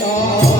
Oh.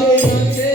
Thank okay. you.